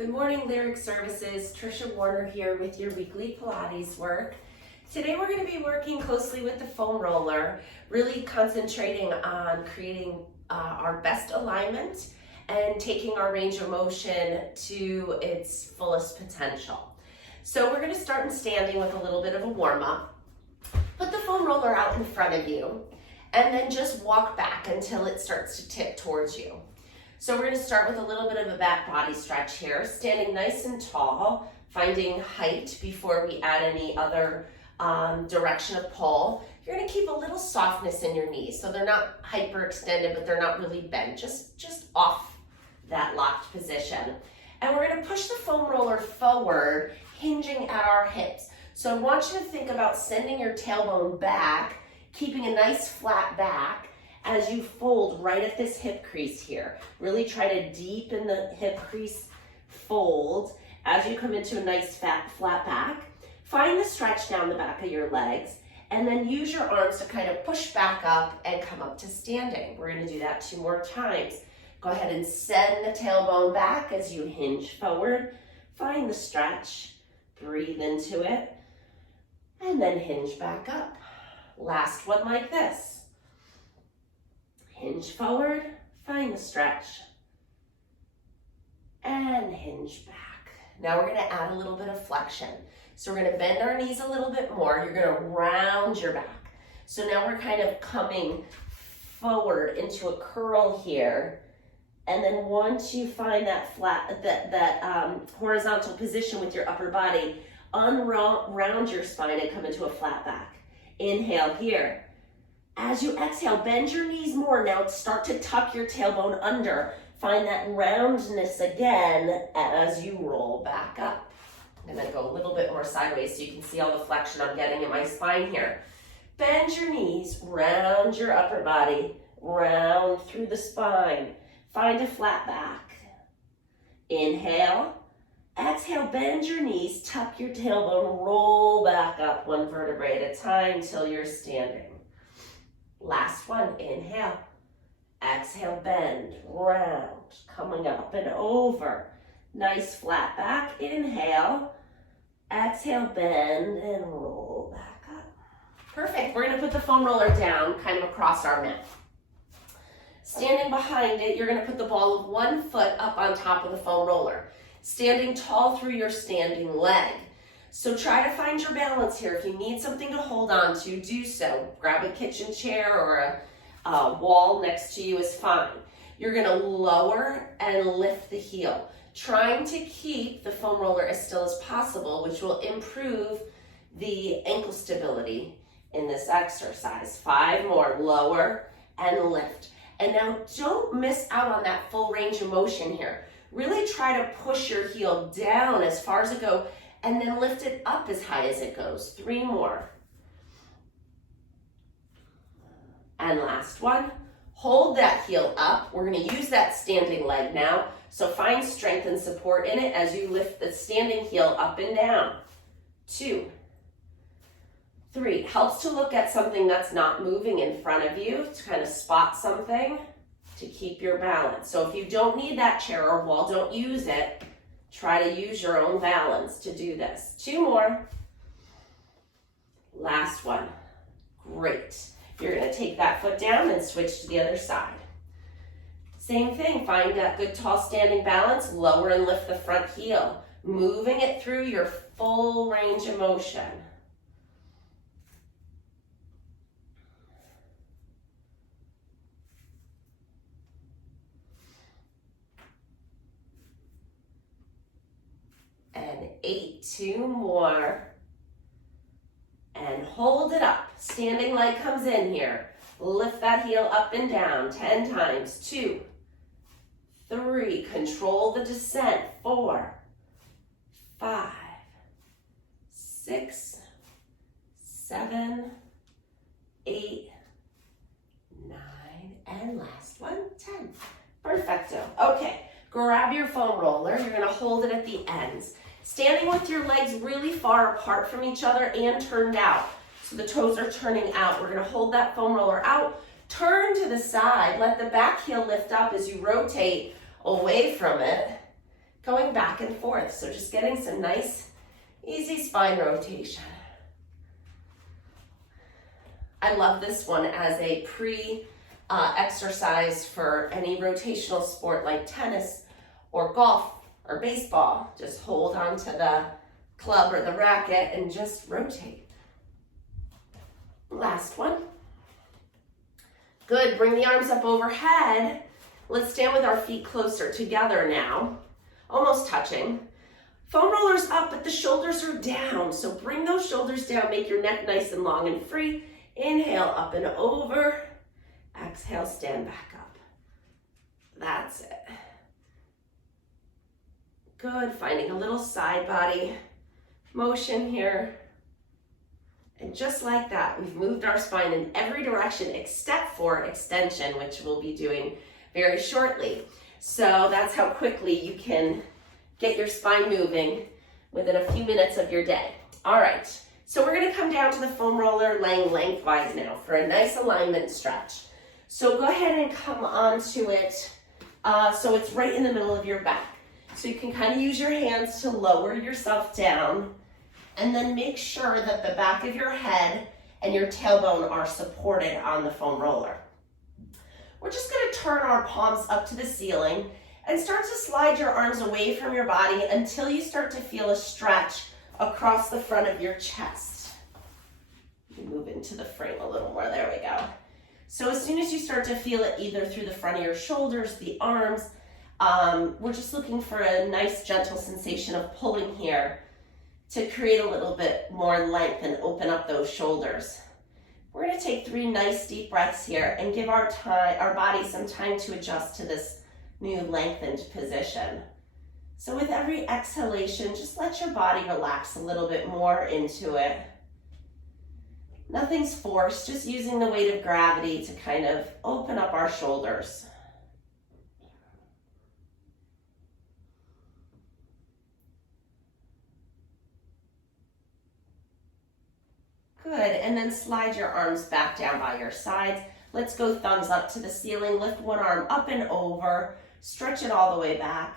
Good morning, Lyric Services. Trisha Warner here with your weekly Pilates work. Today we're going to be working closely with the foam roller, really concentrating on creating our best alignment and taking our range of motion to its fullest potential. So we're going to start in standing with a little bit of a warm-up. Put the foam roller out in front of you and then just walk back until it starts to tip towards you. So we're going to start with a little bit of a back body stretch here, standing nice and tall, finding height before we add any other direction of pull. You're going to keep a little softness in your knees, so they're not hyperextended, but they're not really bent, just off that locked position. And we're going to push the foam roller forward, hinging at our hips. So I want you to think about sending your tailbone back, keeping a nice flat back, as you fold right at this hip crease here. Really try to deepen the hip crease fold as you come into a nice flat back. Find the stretch down the back of your legs and then use your arms to kind of push back up and come up to standing. We're going to do that 2 more times. Go ahead and send the tailbone back as you hinge forward. Find the stretch, breathe into it, and then hinge back up. Last one like this. Hinge forward, find the stretch, and hinge back. Now we're gonna add a little bit of flexion. So we're gonna bend our knees a little bit more. You're gonna round your back. So now we're kind of coming forward into a curl here. And then once you find that horizontal position with your upper body, unround your spine and come into a flat back. Inhale here. As you exhale, bend your knees more. Now start to tuck your tailbone under. Find that roundness again as you roll back up. I'm gonna go a little bit more sideways so you can see all the flexion I'm getting in my spine here. Bend your knees, round your upper body, round through the spine. Find a flat back. Inhale. Exhale, bend your knees, tuck your tailbone, roll back up 1 vertebrae at a time till you're standing. Last one, inhale, exhale, bend, round, coming up and over. Nice flat back, inhale, exhale, bend, and roll back up. Perfect, we're gonna put the foam roller down, kind of across our mat. Standing behind it, you're gonna put the ball of 1 foot up on top of the foam roller. Standing tall through your standing leg. So try to find your balance here. If you need something to hold on to, do so. Grab a kitchen chair or a wall next to you is fine. You're gonna lower and lift the heel, trying to keep the foam roller as still as possible, which will improve the ankle stability in this exercise. 5 more, lower and lift. And now don't miss out on that full range of motion here. Really try to push your heel down as far as it goes, and then lift it up as high as it goes. 3 more. And last one. Hold that heel up. We're going to use that standing leg now. So find strength and support in it as you lift the standing heel up and down. 2, 3. Helps to look at something that's not moving in front of you to kind of spot something to keep your balance. So if you don't need that chair or wall, don't use it. Try to use your own balance to do this. 2 more. Last one. Great. You're going to take that foot down and switch to the other side. Same thing. Find that good tall standing balance. Lower and lift the front heel. Moving it through your full range of motion. And 8, 2 more. And hold it up. Standing leg comes in here. Lift that heel up and down 10 times. 2, 3. Control the descent. 4, 5, 6, 7, 8, 9, and last one, 10. Perfecto. Okay. Grab your foam roller. You're going to hold it at the ends. Standing with your legs really far apart from each other and turned out. So the toes are turning out. We're going to hold that foam roller out. Turn to the side. Let the back heel lift up as you rotate away from it. going back and forth. So just getting some nice, easy spine rotation. I love this one as a exercise for any rotational sport like tennis or golf or baseball. Just hold on to the club or the racket and just rotate. Last one. Good, bring the arms up overhead. Let's stand with our feet closer together now, almost touching. Foam rollers up, but the shoulders are down. So bring those shoulders down, make your neck nice and long and free. Inhale, up and over. Exhale, stand back up. That's it. Good, finding a little side body motion here. And just like that, we've moved our spine in every direction except for extension, which we'll be doing very shortly. So that's how quickly you can get your spine moving within a few minutes of your day. All right, so we're gonna come down to the foam roller laying lengthwise now for a nice alignment stretch. So go ahead and come onto it so it's right in the middle of your back. So you can kind of use your hands to lower yourself down, and then make sure that the back of your head and your tailbone are supported on the foam roller. We're just gonna turn our palms up to the ceiling and start to slide your arms away from your body until you start to feel a stretch across the front of your chest. You move into the frame a little more, there we go. So as soon as you start to feel it either through the front of your shoulders, the arms, we're just looking for a nice gentle sensation of pulling here to create a little bit more length and open up those shoulders. We're gonna take 3 nice deep breaths here and give our body some time to adjust to this new lengthened position. So with every exhalation, just let your body relax a little bit more into it. Nothing's forced, just using the weight of gravity to kind of open up our shoulders. Good, and then slide your arms back down by your sides. Let's go thumbs up to the ceiling. Lift one arm up and over, stretch it all the way back.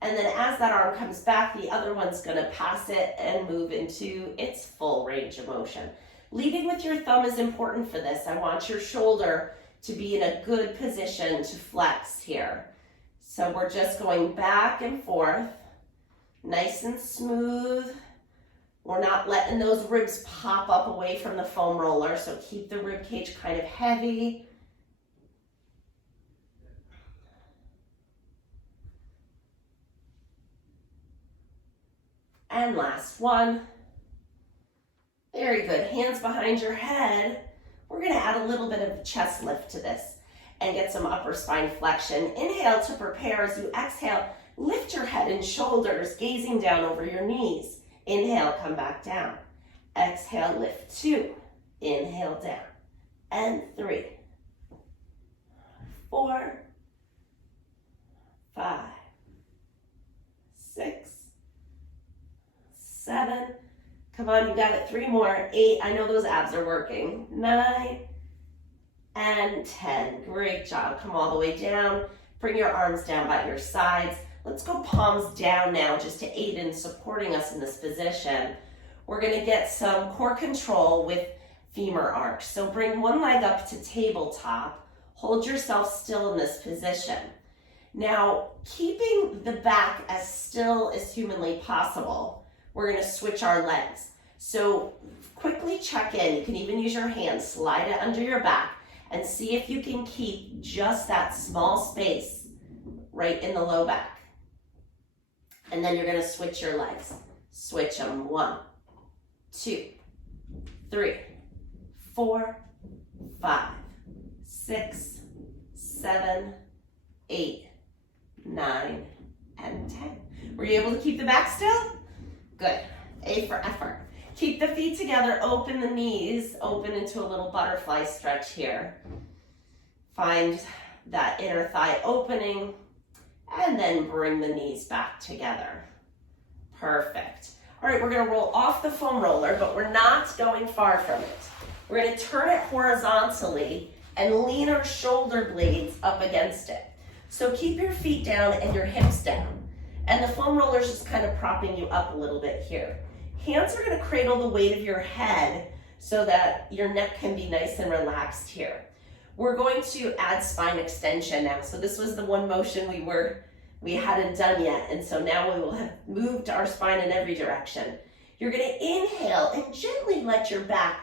And then as that arm comes back, the other one's gonna pass it and move into its full range of motion. Leading with your thumb is important for this. I want your shoulder to be in a good position to flex here. So we're just going back and forth, nice and smooth. We're not letting those ribs pop up away from the foam roller, so keep the rib cage kind of heavy. And last one. Very good. Hands behind your head. We're going to add a little bit of chest lift to this and get some upper spine flexion. Inhale to prepare. As you exhale, lift your head and shoulders, gazing down over your knees. Inhale, come back down. Exhale, lift 2. Inhale, down. And 3, 4, 5, 6, 7. Come on, you got it. 3 more. 8. I know those abs are working. 9 and 10. Great job. Come all the way down. Bring your arms down by your sides. Let's go palms down now just to aid in supporting us in this position. We're going to get some core control with femur arch. So bring one leg up to tabletop. Hold yourself still in this position. Now, keeping the back as still as humanly possible, we're going to switch our legs. So quickly check in. You can even use your hands, slide it under your back, and see if you can keep just that small space right in the low back. And then you're going to switch your legs. Switch them. 1, 2, 3, 4, 5, 6, 7, 8, 9, and 10. Were you able to keep the back still? Good. A for effort. Keep the feet together, open the knees, open into a little butterfly stretch here. Find that inner thigh opening, and then bring the knees back together. Perfect. All right, we're gonna roll off the foam roller, but we're not going far from it. We're gonna turn it horizontally and lean our shoulder blades up against it. So keep your feet down and your hips down. And the foam roller is just kind of propping you up a little bit here. Hands are going to cradle the weight of your head so that your neck can be nice and relaxed here. We're going to add spine extension now. So this was the one motion we hadn't done yet. And so now we will have moved our spine in every direction. You're going to inhale and gently let your back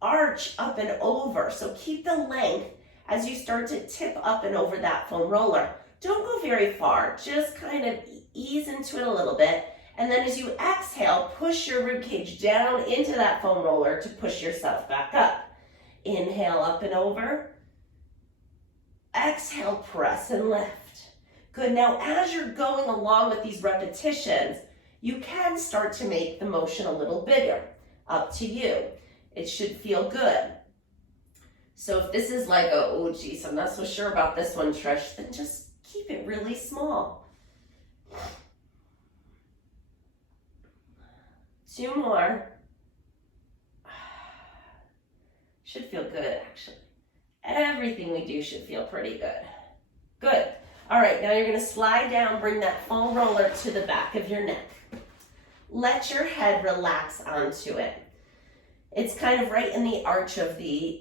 arch up and over. So keep the length as you start to tip up and over that foam roller. Don't go very far, just kind of ease into it a little bit. And then as you exhale, push your ribcage down into that foam roller to push yourself back up. Inhale up and over. Exhale, press and lift. Good, now as you're going along with these repetitions, you can start to make the motion a little bigger. Up to you. It should feel good. So if this is like, oh geez, I'm not so sure about this one, Trish, then just keep it really small. 2 more. Should feel good, actually. Everything we do should feel pretty good. Good. All right, now you're going to slide down, bring that foam roller to the back of your neck. Let your head relax onto it. It's kind of right in the arch of the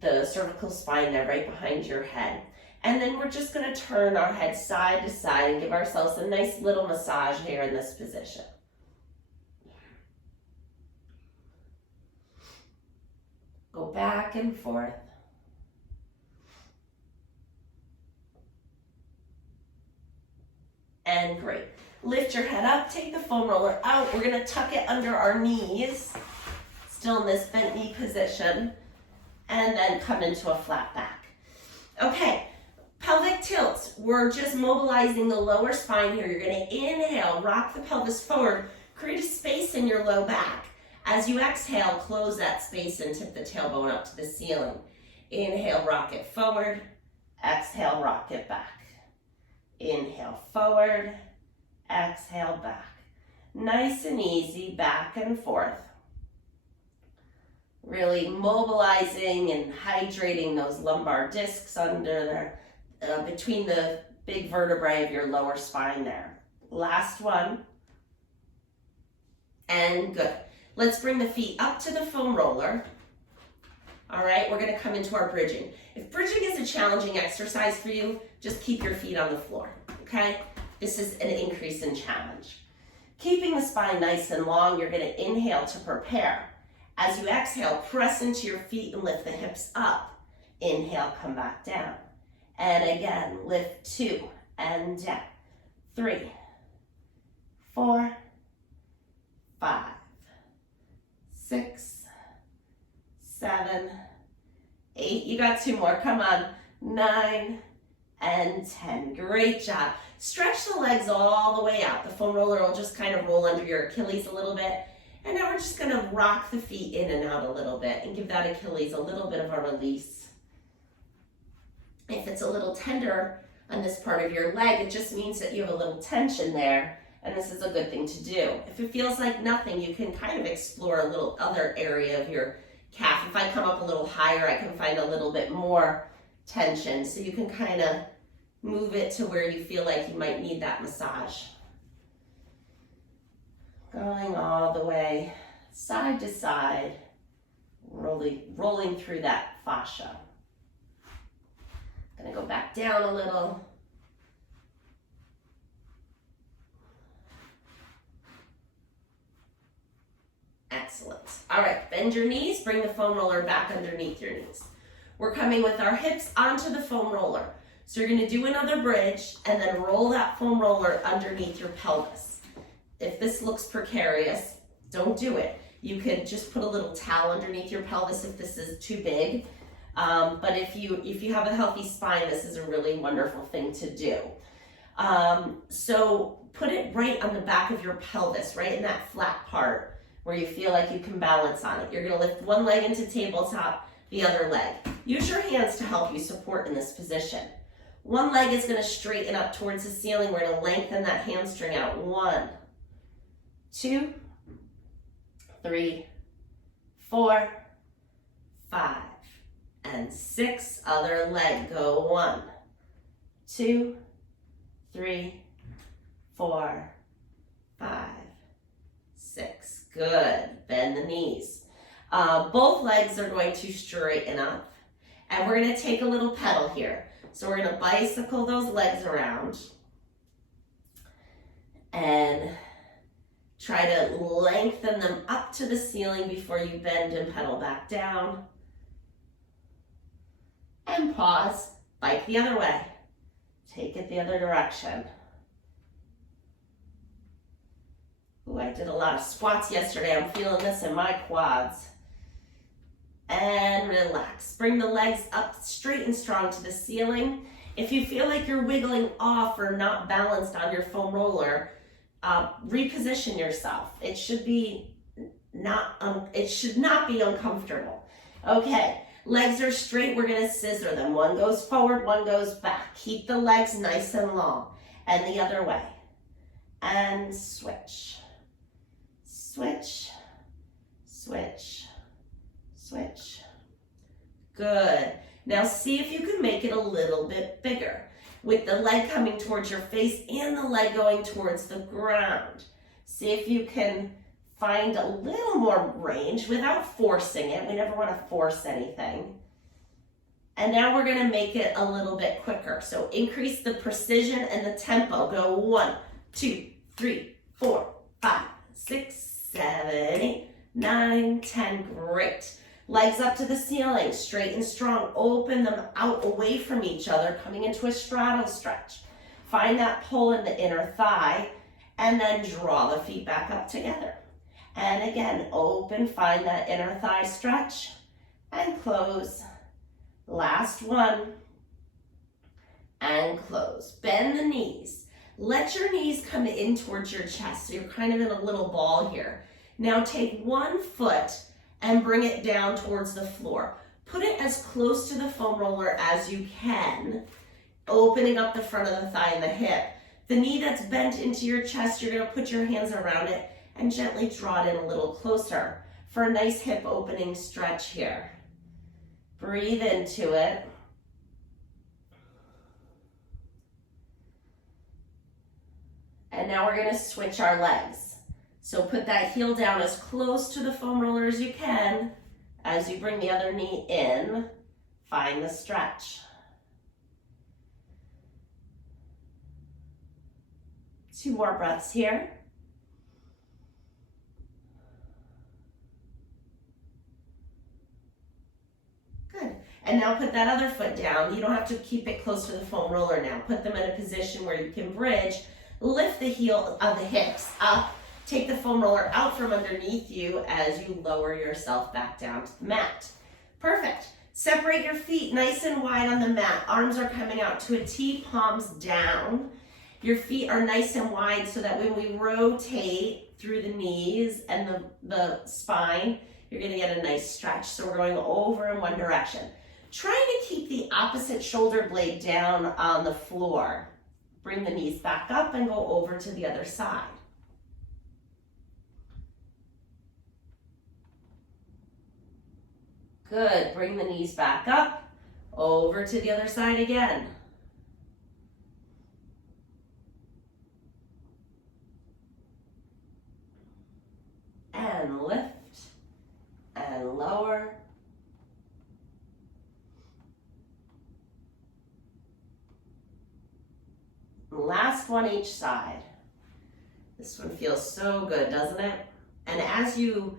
cervical spine there, right behind your head. And then we're just going to turn our head side to side and give ourselves a nice little massage here in this position. Go back and forth. And great. Lift your head up, take the foam roller out. We're going to tuck it under our knees, still in this bent knee position, and then come into a flat back. Okay, pelvic tilt. We're just mobilizing the lower spine here. You're going to inhale, rock the pelvis forward, create a space in your low back. As you exhale, close that space and tip the tailbone up to the ceiling. Inhale, rock it forward. Exhale, rock it back. Inhale, forward. Exhale, back. Nice and easy, back and forth. Really mobilizing and hydrating those lumbar discs under there, between the big vertebrae of your lower spine there. Last one. And good. Let's bring the feet up to the foam roller. All right, we're going to come into our bridging. If bridging is a challenging exercise for you, just keep your feet on the floor, okay? This is an increase in challenge. Keeping the spine nice and long, you're going to inhale to prepare. As you exhale, press into your feet and lift the hips up. Inhale, come back down. And again, lift 2 and down. 3, 4, 5, 6, 7, 8. You got 2 more. Come on. 9 and 10. Great job. Stretch the legs all the way out. The foam roller will just kind of roll under your Achilles a little bit. And now we're just going to rock the feet in and out a little bit and give that Achilles a little bit of a release. If it's a little tender on this part of your leg, it just means that you have a little tension there. And this is a good thing to do. If it feels like nothing, you can kind of explore a little other area of your calf. If I come up a little higher, I can find a little bit more tension. So you can kind of move it to where you feel like you might need that massage. Going all the way side to side, rolling through that fascia. Gonna go back down a little. Excellent. All right, bend your knees, bring the foam roller back underneath your knees. We're coming with our hips onto the foam roller. So you're gonna do another bridge and then roll that foam roller underneath your pelvis. If this looks precarious, don't do it. You could just put a little towel underneath your pelvis if this is too big. But if you have a healthy spine, this is a really wonderful thing to do. So put it right on the back of your pelvis, right in that flat part where you feel like you can balance on it. You're gonna lift one leg into tabletop, the other leg. Use your hands to help you support in this position. One leg is gonna straighten up towards the ceiling. We're gonna lengthen that hamstring out. 1, 2, 3, 4, 5, and 6. Other leg. Go 1, 2, 3, 4, 5, 6. Good. Bend the knees. Both legs are going to straighten up. And we're going to take a little pedal here. So we're going to bicycle those legs around. And try to lengthen them up to the ceiling before you bend and pedal back down. And pause. Bike the other way. Take it the other direction. Ooh, I did a lot of squats yesterday. I'm feeling this in my quads. And relax. Bring the legs up straight and strong to the ceiling. If you feel like you're wiggling off or not balanced on your foam roller, reposition yourself. It should not be uncomfortable. Okay, legs are straight. We're going to scissor them. One goes forward, one goes back. Keep the legs nice and long. And the other way. And switch. Switch. Switch. Switch. Good. Now see if you can make it a little bit bigger with the leg coming towards your face and the leg going towards the ground. See if you can find a little more range without forcing it. We never want to force anything. And now we're going to make it a little bit quicker. So increase the precision and the tempo. Go 1, 2, 3, 4, 5, 6, 7, 8, 9, 10. Great. Legs up to the ceiling, straight and strong. Open them out away from each other, coming into a straddle stretch. Find that pull in the inner thigh, and then draw the feet back up together. And again, open, find that inner thigh stretch, and close. Last one, and close. Bend the knees. Let your knees come in towards your chest, so you're kind of in a little ball here. Now take one foot and bring it down towards the floor. Put it as close to the foam roller as you can, opening up the front of the thigh and the hip. The knee that's bent into your chest, you're gonna put your hands around it and gently draw it in a little closer for a nice hip opening stretch here. Breathe into it. And now we're gonna switch our legs. So put that heel down as close to the foam roller as you can. As you bring the other knee in, find the stretch. 2 more breaths here. Good. And now put that other foot down. You don't have to keep it close to the foam roller now. Put them in a position where you can bridge. Lift the heel of the hips up. Take the foam roller out from underneath you as you lower yourself back down to the mat. Perfect. Separate your feet nice and wide on the mat. Arms are coming out to a T, palms down. Your feet are nice and wide so that when we rotate through the knees and the spine, you're going to get a nice stretch. So we're going over in one direction. Trying to keep the opposite shoulder blade down on the floor. Bring the knees back up and go over to the other side. Good. Bring the knees back up, over to the other side again. And lift and lower. Last one each side. This one feels so good, doesn't it? And as you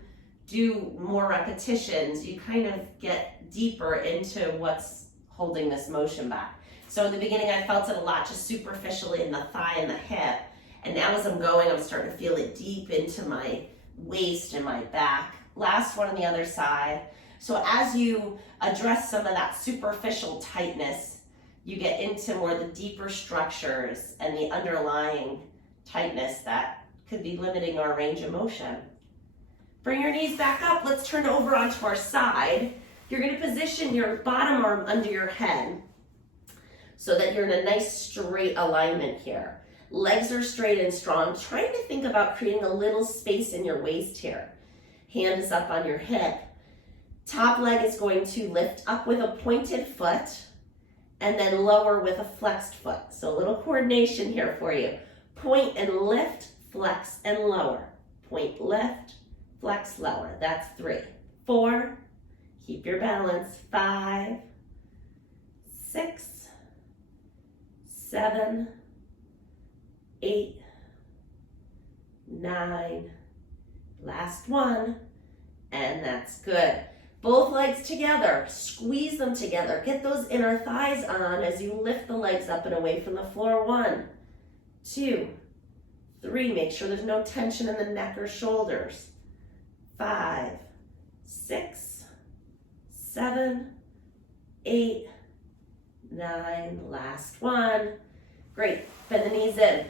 do more repetitions, you kind of get deeper into what's holding this motion back. So in the beginning, I felt it a lot just superficially in the thigh and the hip. And now as I'm going, I'm starting to feel it deep into my waist and my back. Last one on the other side. So as you address some of that superficial tightness, you get into more the deeper structures and the underlying tightness that could be limiting our range of motion. Bring your knees back up. Let's turn over onto our side. You're going to position your bottom arm under your head so that you're in a nice straight alignment here. Legs are straight and strong. Trying to think about creating a little space in your waist here. Hand is up on your hip. Top leg is going to lift up with a pointed foot and then lower with a flexed foot. So a little coordination here for you. Point and lift, flex and lower. Point, lift, flex, lower. That's 3. 4, keep your balance. 5, 6, 7, 8, 9, last one, and that's good. Both legs together, squeeze them together. Get those inner thighs on as you lift the legs up and away from the floor. 1, 2, 3, make sure there's no tension in the neck or shoulders. 5, 6, 7, 8, 9, last one. Great, bend the knees in.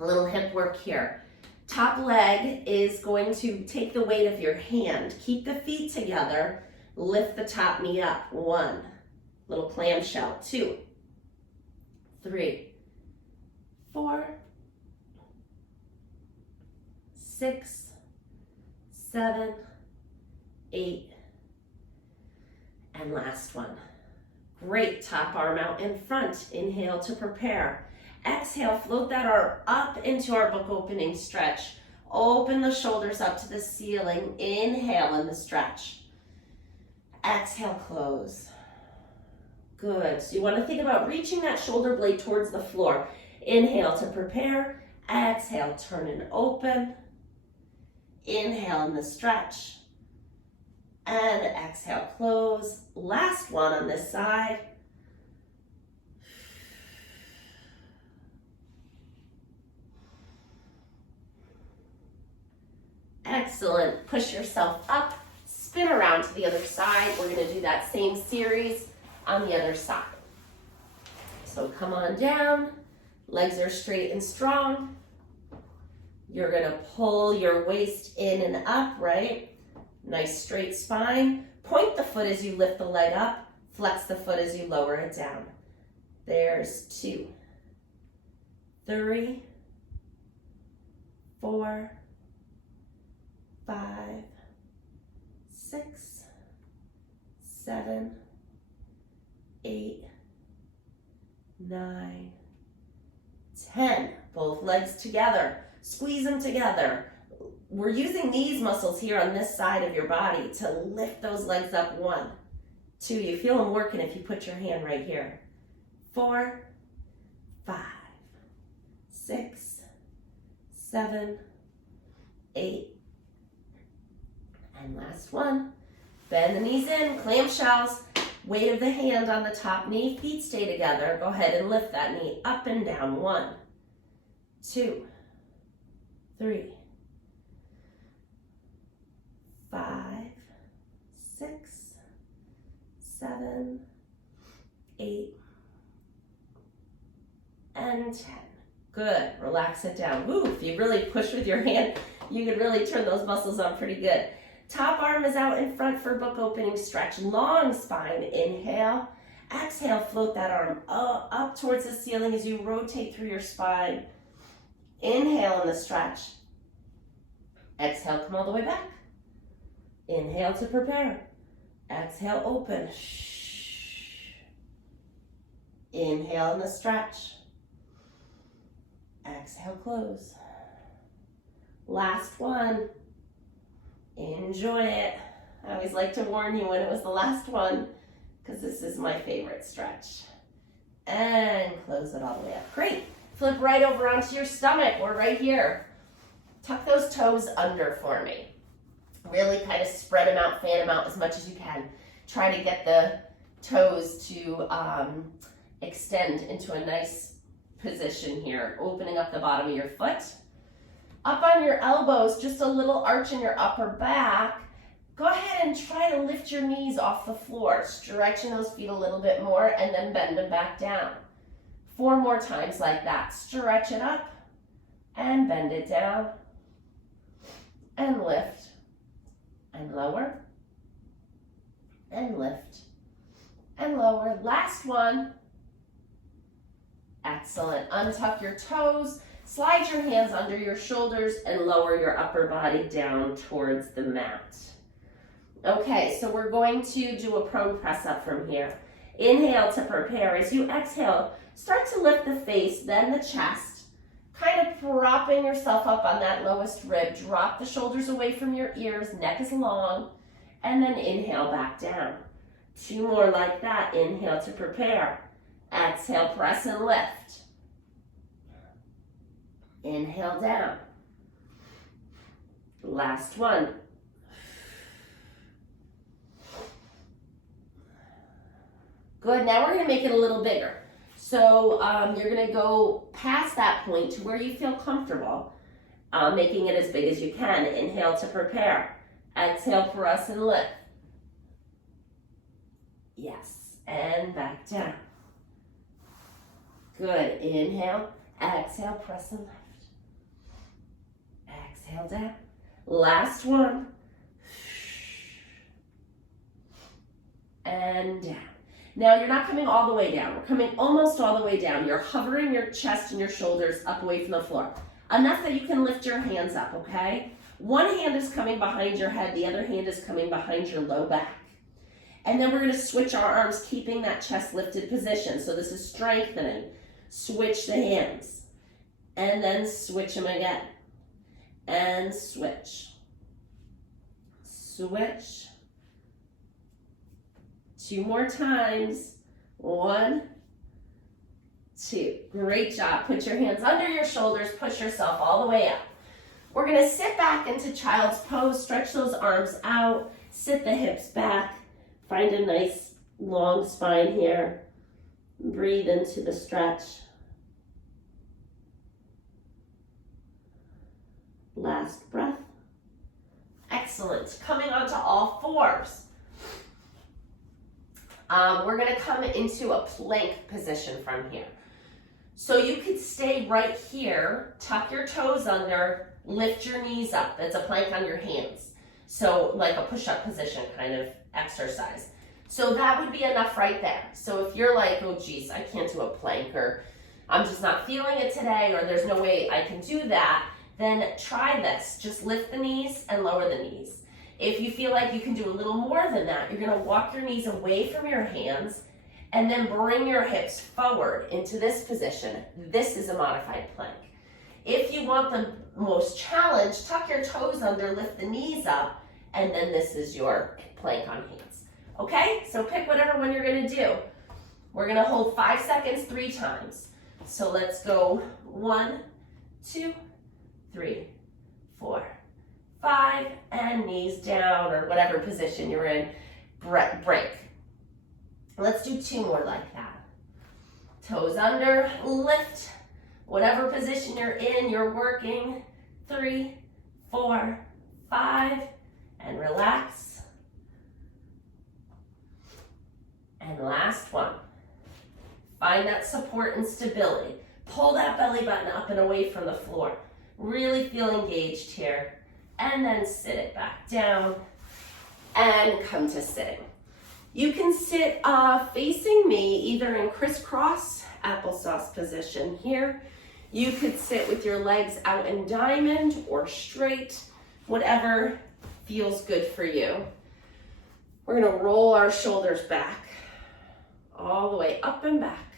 A little hip work here. Top leg is going to take the weight of your hand. Keep the feet together. Lift the top knee up. 1, little clamshell. 2, 3, 4, 6, 7, 8, and last one. Great, top arm out in front. Inhale to prepare. Exhale, float that arm up into our book opening stretch. Open the shoulders up to the ceiling. Inhale in the stretch. Exhale, close. Good. So you want to think about reaching that shoulder blade towards the floor. Inhale to prepare. Exhale, turn and open. Inhale in the stretch. And exhale, close. Last one on this side. Excellent. Push yourself up, spin around to the other side. We're going to do that same series on the other side. So come on down. Legs are straight and strong. You're going to pull your waist in and up, right? Nice straight spine. Point the foot as you lift the leg up. Flex the foot as you lower it down. There's 2, 3, 4, 5, 6, 7, 8, 9, 10. Both legs together. Squeeze them together. We're using these muscles here on this side of your body to lift those legs up. 1, 2. You feel them working if you put your hand right here. 4, 5, 6, 7, 8, and last one. Bend the knees in, clamshells. Weight of the hand on the top knee, feet stay together. Go ahead and lift that knee up and down. 1, 2, 3, 5, 6, 7, 8, and 10. Good. Relax it down. Woo, if you really push with your hand, you can really turn those muscles on pretty good. Top arm is out in front for book opening stretch. Long spine. Inhale. Exhale, float that arm up towards the ceiling as you rotate through your spine. Inhale in the stretch. Exhale, come all the way back. Inhale to prepare. Exhale, open. Inhale in the stretch. Exhale, close. Last one. Enjoy it. I always like to warn you when it was the last one because this is my favorite stretch. And close it all the way up. Great. Flip right over onto your stomach. We're right here. Tuck those toes under for me. Really kind of spread them out, fan them out as much as you can. Try to get the toes to extend into a nice position here, opening up the bottom of your foot. Up on your elbows, just a little arch in your upper back. Go ahead and try to lift your knees off the floor, stretching those feet a little bit more and then bend them back down. 4 more times like that. Stretch it up and bend it down and lift and lower and lift and lower. Last one. Excellent. Untuck your toes. Slide your hands under your shoulders and lower your upper body down towards the mat. Okay, so we're going to do a prone press up from here. Inhale to prepare. As you exhale, start to lift the face, then the chest. kind of propping yourself up on that lowest rib. Drop the shoulders away from your ears, neck is long, and then inhale back down. 2 more like that. Inhale to prepare. Exhale, press and lift. Inhale down. Last one. Good, now we're gonna make it a little bigger. So you're gonna go past that point to where you feel comfortable, making it as big as you can. Inhale to prepare. Exhale, press and lift. Yes, and back down. Good, inhale, exhale, press and lift. Exhale down. Last one. And down. Now you're not coming all the way down. We're coming almost all the way down. You're hovering your chest and your shoulders up away from the floor. Enough that you can lift your hands up, okay? One hand is coming behind your head. The other hand is coming behind your low back. And then we're gonna switch our arms, keeping that chest lifted position. So this is strengthening. Switch the hands. And then switch them again. And switch. Switch. 2 more times. 1, 2. Great job. Put your hands under your shoulders. Push yourself all the way up. We're going to sit back into child's pose. Stretch those arms out. Sit the hips back. Find a nice long spine here. Breathe into the stretch. Last breath. Excellent. Coming onto all fours. We're going to come into a plank position from here. So you could stay right here, tuck your toes under, lift your knees up. That's a plank on your hands. So like a push-up position kind of exercise. So that would be enough right there. So if you're like, oh geez, I can't do a plank, or I'm just not feeling it today, or there's no way I can do that, then try this. Just lift the knees and lower the knees. If you feel like you can do a little more than that, you're gonna walk your knees away from your hands and then bring your hips forward into this position. This is a modified plank. If you want the most challenge, tuck your toes under, lift the knees up, and then this is your plank on hands. Okay, so pick whatever one you're gonna do. We're gonna hold 5 seconds 3 times. So let's go 1, 2, 3, 4, 5, and knees down, or whatever position you're in, break. Let's do 2 more like that. Toes under, lift, whatever position you're in, you're working. 3, 4, 5, and relax. And last one. Find that support and stability. Pull that belly button up and away from the floor. Really feel engaged here. And then sit it back down and come to sitting. You can sit facing me, either in crisscross applesauce position here. You could sit with your legs out in diamond or straight, whatever feels good for you. We're gonna roll our shoulders back, all the way up and back.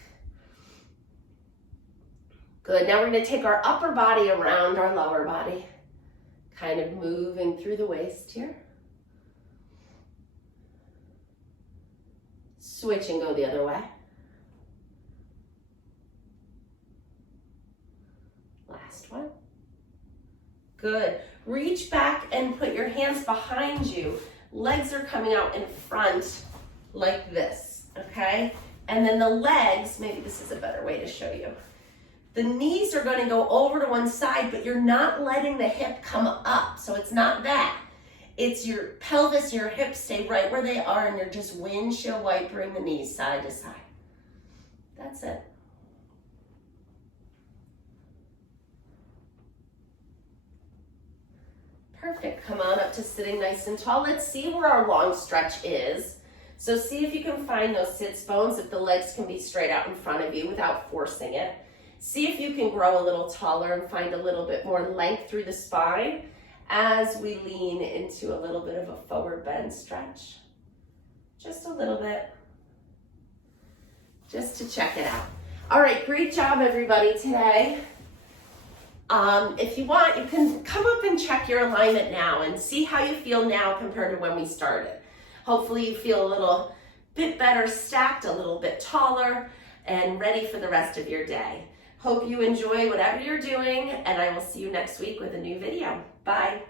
Good, now we're gonna take our upper body around our lower body, kind of moving through the waist here. Switch and go the other way. Last one. Good. Reach back and put your hands behind you. Legs are coming out in front like this, okay? And then the legs, maybe this is a better way to show you. The knees are going to go over to one side, but you're not letting the hip come up. So it's not that. It's your pelvis, your hips stay right where they are, and you're just windshield wipering the knees side to side. That's it. Perfect. Come on up to sitting nice and tall. Let's see where our long stretch is. So see if you can find those sits bones, if the legs can be straight out in front of you without forcing it. See if you can grow a little taller and find a little bit more length through the spine as we lean into a little bit of a forward bend stretch. Just a little bit, just to check it out. All right, great job everybody today. If you want, you can come up and check your alignment now and see how you feel now compared to when we started. Hopefully you feel a little bit better stacked, a little bit taller, and ready for the rest of your day. Hope you enjoy whatever you're doing, and I will see you next week with a new video. Bye.